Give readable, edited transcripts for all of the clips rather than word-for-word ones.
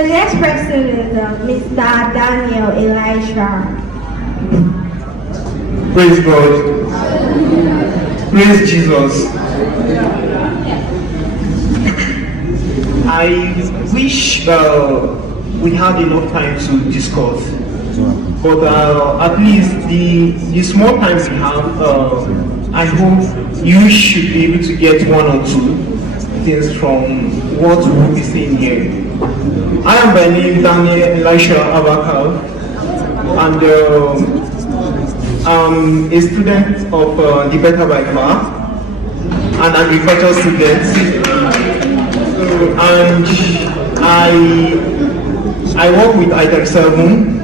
the next person is Mr. Daniel Elisha. Praise God. Praise Jesus. I wish we had enough time to discuss, but at least the small time we have, I hope you should be able to get one or two things from what we'll be saying here. I am by name Daniel Elisha Abakal, and I'm a student of the Better by Far, an agriculture student. And I work with ITEC 7.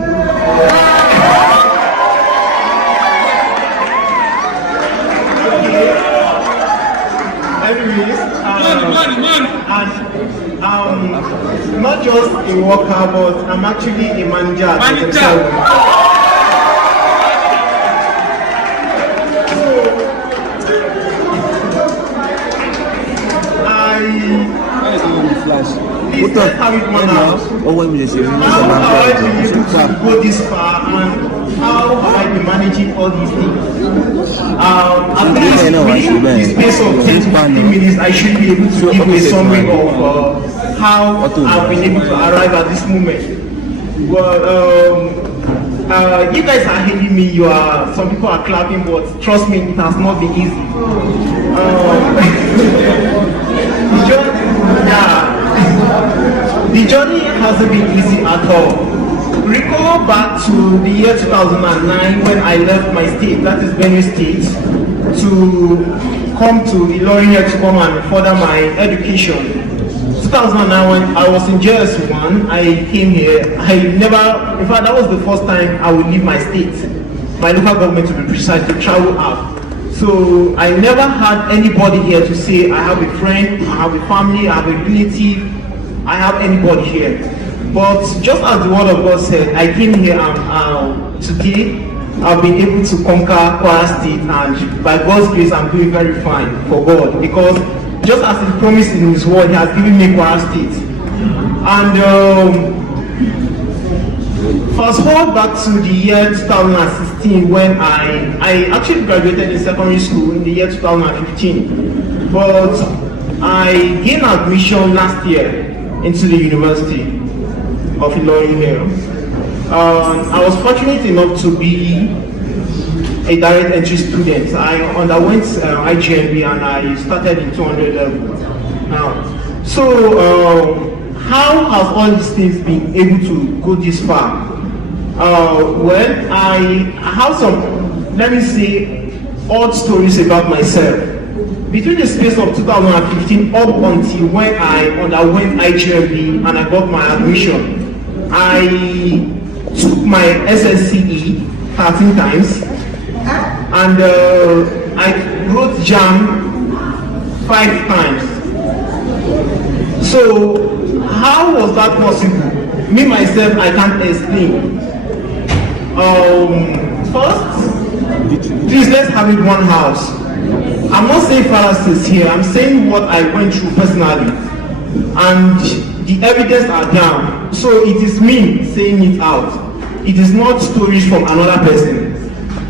Anyways, and not just a worker, but I'm actually a manager at ITEC 7. Please let's have it one out. How have I been able to go this far, and how have I been managing all these things? At least within the space of 10 to 15 minutes, I should be able to give a summary of how I've been able to arrive at this moment. Well, you guys are hailing me. Some people are clapping, but trust me, it has not been easy. The journey hasn't been easy at all. Recall back to the year 2009 when I left my state, that is Benue State, to come to Ilorin here to come and further my education. 2009 when I was in JS1, I came here. In fact, that was the first time I would leave my state, my local government to be precise, to travel out. So I never had anybody here to say I have a friend, I have a family, I have a relative, I have anybody here. But just as the word of God said, I came here and today I've been able to conquer Kwara State, and by God's grace I'm doing very fine for God, because just as He promised in His word, He has given me Kwara State. And fast forward back to the year 2016 when I actually graduated in secondary school in the year 2015, but I gained admission last year into the University of Ilorin here. I was fortunate enough to be a direct entry student. I underwent IGMB and I started in 200 level. Now, so how have all these things been able to go this far? Well, I have some, let me say, odd stories about myself. Between the space of 2015 up until when I underwent IGMB and I got my admission, I took my Ssce 13 times and I wrote Jamb 5 times. So how was that possible? Me myself, I can't explain. First, please let's have it one house. I'm not saying fallacies here, I'm saying what I went through personally. And the evidence are down. So it is me saying it out. It is not stories from another person.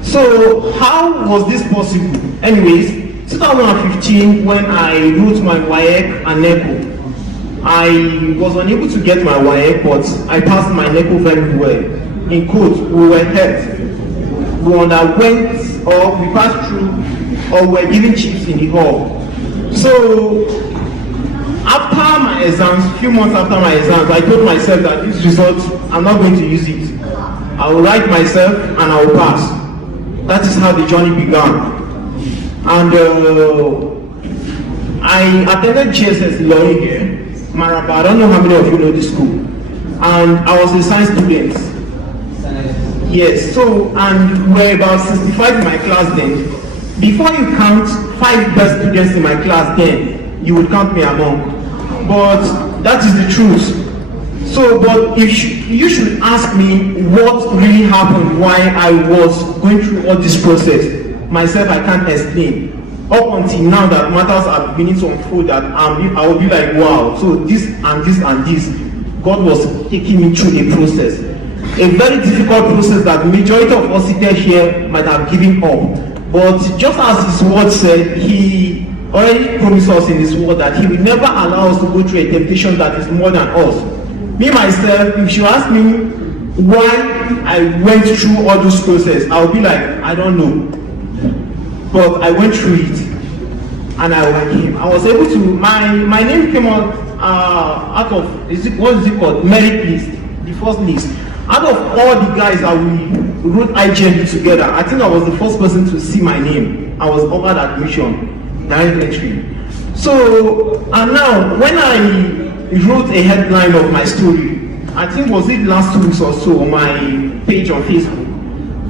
So how was this possible? Anyways, 2015 when I wrote my WAEC and NECO, I was unable to get my WAEC, but I passed my NECO very well. In quote, we were helped. We underwent, or we passed through, or we were given chips in the hall. So after my exams, few months after my exams, I told myself that this result, I'm not going to use it. I will write myself and I will pass. That is how the journey began. And I attended GSS Ilorin here, Maraba. I don't know how many of you know this school. And I was a science student. Yes, so, and we're about 65 in my class then. Before you count 5 best students in my class then, you would count me among. But that is the truth. So, but if you should ask me what really happened, why I was going through all this process, myself I can't explain. Up until now that matters are beginning to unfold, that I will be like, wow, so this and this and this God was taking me through a process. A very difficult process that the majority of us seated here might have given up. But just as his word said, he already promised us in his word that he will never allow us to go through a temptation that is more than us. Me, myself, if you ask me why I went through all those processes, I'll be like, I don't know. But I went through it and I overcame. I was able to, my name came out of, what is it called? Merit list, the first list. Out of all the guys that we wrote IGNB together, I think I was the first person to see my name. I was offered admission, direct entry. So, and now, when I wrote a headline of my story, I think was it last 2 weeks or so on my page on Facebook,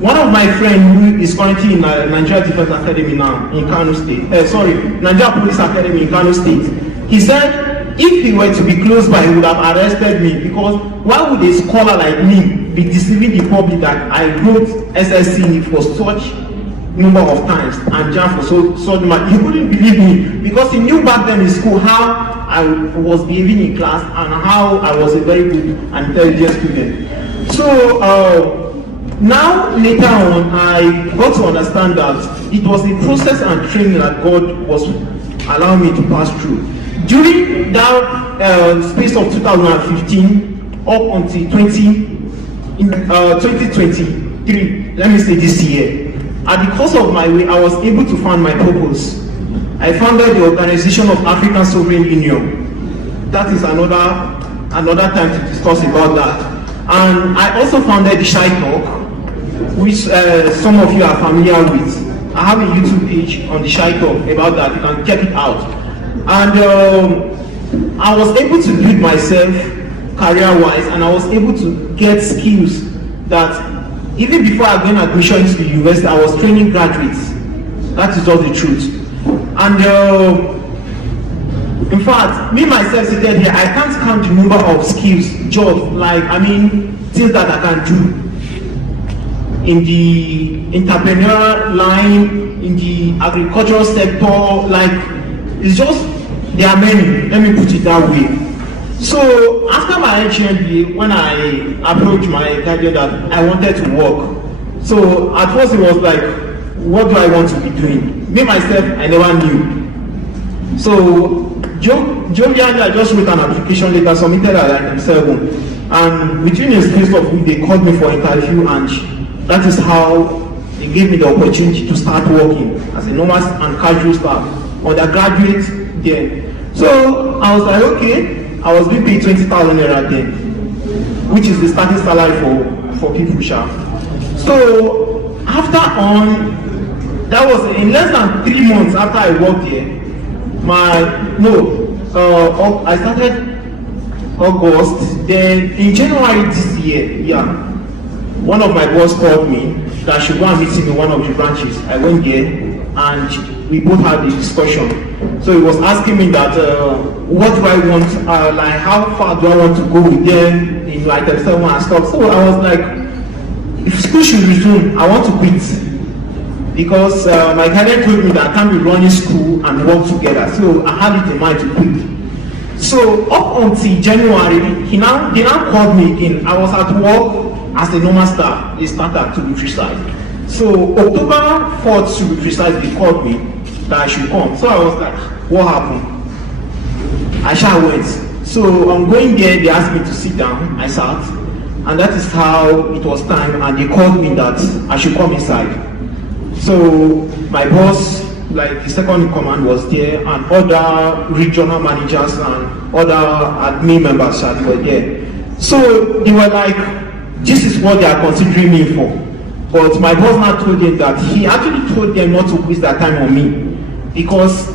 one of my friends who is currently in Nigeria Defense Academy now in Kano State, Nigeria Police Academy in Kano State, he said, if he were to be close by, he would have arrested me, because why would a scholar like me be deceiving the public that I wrote Ssce for such number of times and Jamb for so much? He couldn't believe me, because he knew back then in school how I was behaving in class and how I was a very good and intelligent student. So now later on, I got to understand that it was a process and training that God was allowing me to pass through. During that space of 2015 up until 2023, let me say this year, at the course of my way, I was able to find my purpose. I founded the Organization of African Sovereign Union. That is another time to discuss about that. And I also founded the Shy Talk, which some of you are familiar with. I have a YouTube page on the Shy Talk about that. You can check it out. And I was able to build myself career-wise, and I was able to get skills that even before I gained admission into the university, I was training graduates. That is just the truth. And in fact, me myself sitting here, I can't count the number of skills, jobs, things that I can do in the entrepreneurial line, in the agricultural sector, it's just, there are many, let me put it that way. So after my HNB, when I approached my guardian that I wanted to work, so at first it was like, what do I want to be doing? Me myself, I never knew. So jovially, I just wrote an application letter, submitted at item 7, and within a space of week, they called me for interview, and that is how they gave me the opportunity to start working as a normal and casual staff. Undergraduate then. So I was like, okay, I was being paid 20,000 naira then, which is the starting salary for people sharp. So after that was in less than 3 months after I worked here. I started August. Then in January this year, one of my boss called me that I should go and meet him in one of the branches. I went there and we both had a discussion. So he was asking me that what do I want, how far do I want to go with them in item 7 and stuff. So I was like, if school should resume, I want to quit, because my guardian told me that I can't be running school and work together. So I had it in mind to quit. So up until January, they now called me again. I was at work as a normal staff. They started to be precise. So October 4th, to be precise, they called me that I should come. So I was like, what happened? I shall went. So I'm going there, they asked me to sit down. I sat, and that is how it was time, and they called me that I should come inside. So my boss, like the second in command, was there, and other regional managers and other admin members were there. So they were like, this is what they are considering me for. But my boss now told them that he actually told them not to waste their time on me, because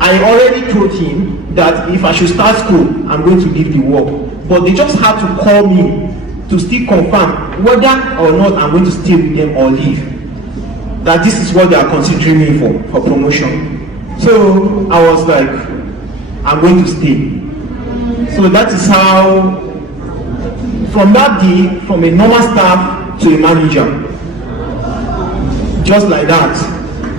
I already told him that if I should start school, I'm going to leave the work. But they just had to call me to still confirm whether or not I'm going to stay with them or leave. That this is what they are considering me for promotion. So I was like, I'm going to stay. So that is how, from that day, from a normal staff to a manager. Just like that.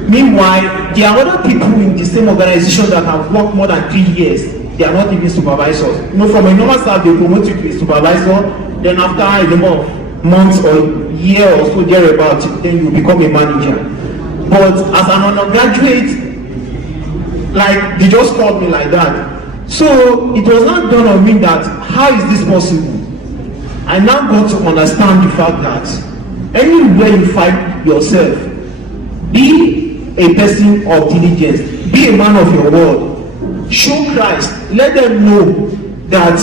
Meanwhile, there are other people in the same organization that have worked more than 3 years they are not even supervisors. You know, from a normal staff, they promote you to a supervisor, then after a number of months or year or so thereabout, then you become a manager. But as an undergraduate, like, they just called me like that. So it was not done on me that, how is this possible? I now got to understand the fact that anywhere you find yourself, be a person of diligence, be a man of your word, show Christ, let them know that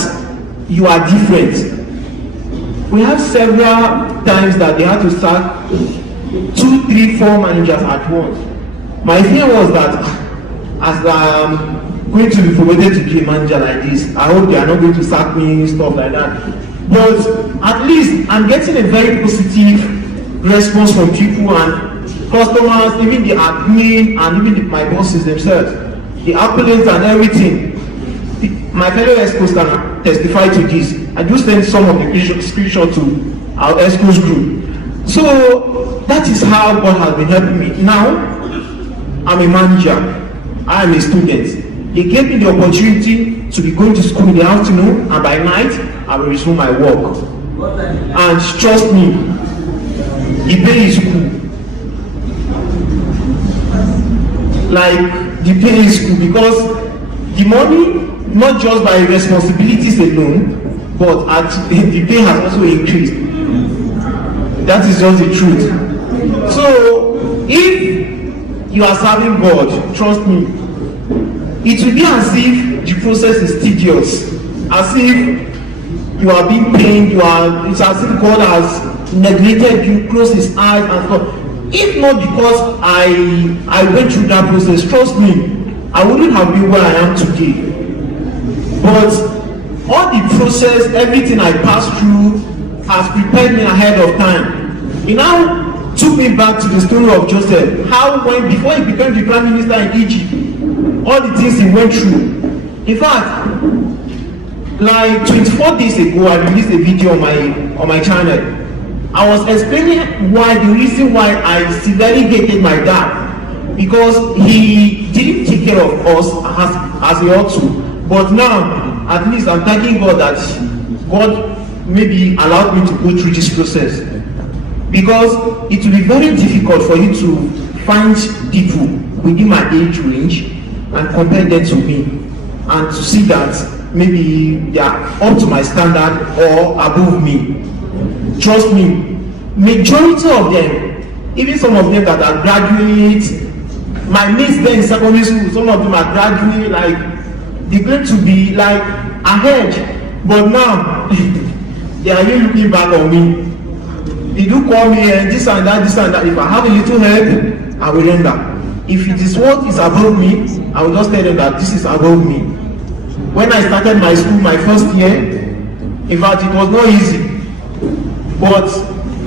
you are different. We have several times that they had to sack 2, 3, 4 managers at once. My fear was that as I'm going to be promoted to be a manager like this, I hope they are not going to sack me, stuff like that. But at least I'm getting a very positive response from people and customers, even the admin and even my bosses themselves, the accolades and everything. My fellow ESCOs can testify to this. I do send some of the screenshot to our ESCOs group. So that is how God has been helping me. Now I'm a manager, I am a student. They gave me the opportunity to be going to school in the afternoon, and by night I will resume my work. And trust me, the pay is cool. Like, the pay is cool because the money, not just by responsibilities alone, but the pay has also increased. That is just the truth. So if you are serving God, trust me, it will be as if the process is tedious, as if you are being pained, it's as if God has neglected you, closed his eyes and stuff. If not because I went through that process, trust me, I wouldn't have been where I am today. But all the process, everything I passed through has prepared me ahead of time. It now took me back to the story of Joseph, how before he became the prime minister in Egypt, all the things he went through. In fact, like 24 days ago, I released a video on my channel. I was explaining the reason why I severely hated my dad, because he didn't take care of us as he ought to. But now, at least I'm thanking God that God maybe allowed me to go through this process, because it will be very difficult for you to find people within my age range and compare them to me and to see that maybe they are up to my standard or above me. Trust me, majority of them, even some of them that are graduates, my mates there in secondary school, some of them are graduates, like they're going to be like ahead, but now they are here looking back on me. They do call me this and that. If I have a little help, I will render. If it is what is above me, I will just tell them that this is above me. When I started my school, my first year, in fact, it was not easy. But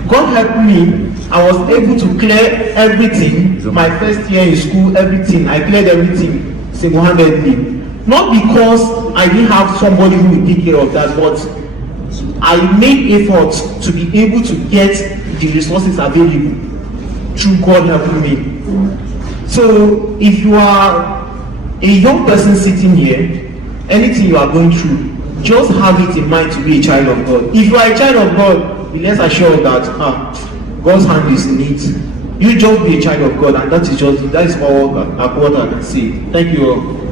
God helped me. I was able to clear everything. My first year in school, everything. I cleared everything single-handedly. Not because I didn't have somebody who would take care of that, but I made efforts to be able to get the resources available through God helping me. So if you are a young person sitting here, anything you are going through, just have it in mind to be a child of God. If you are a child of God, be less assured that God's hand is in it. You just be a child of God, and that is all what I can say. Thank you all.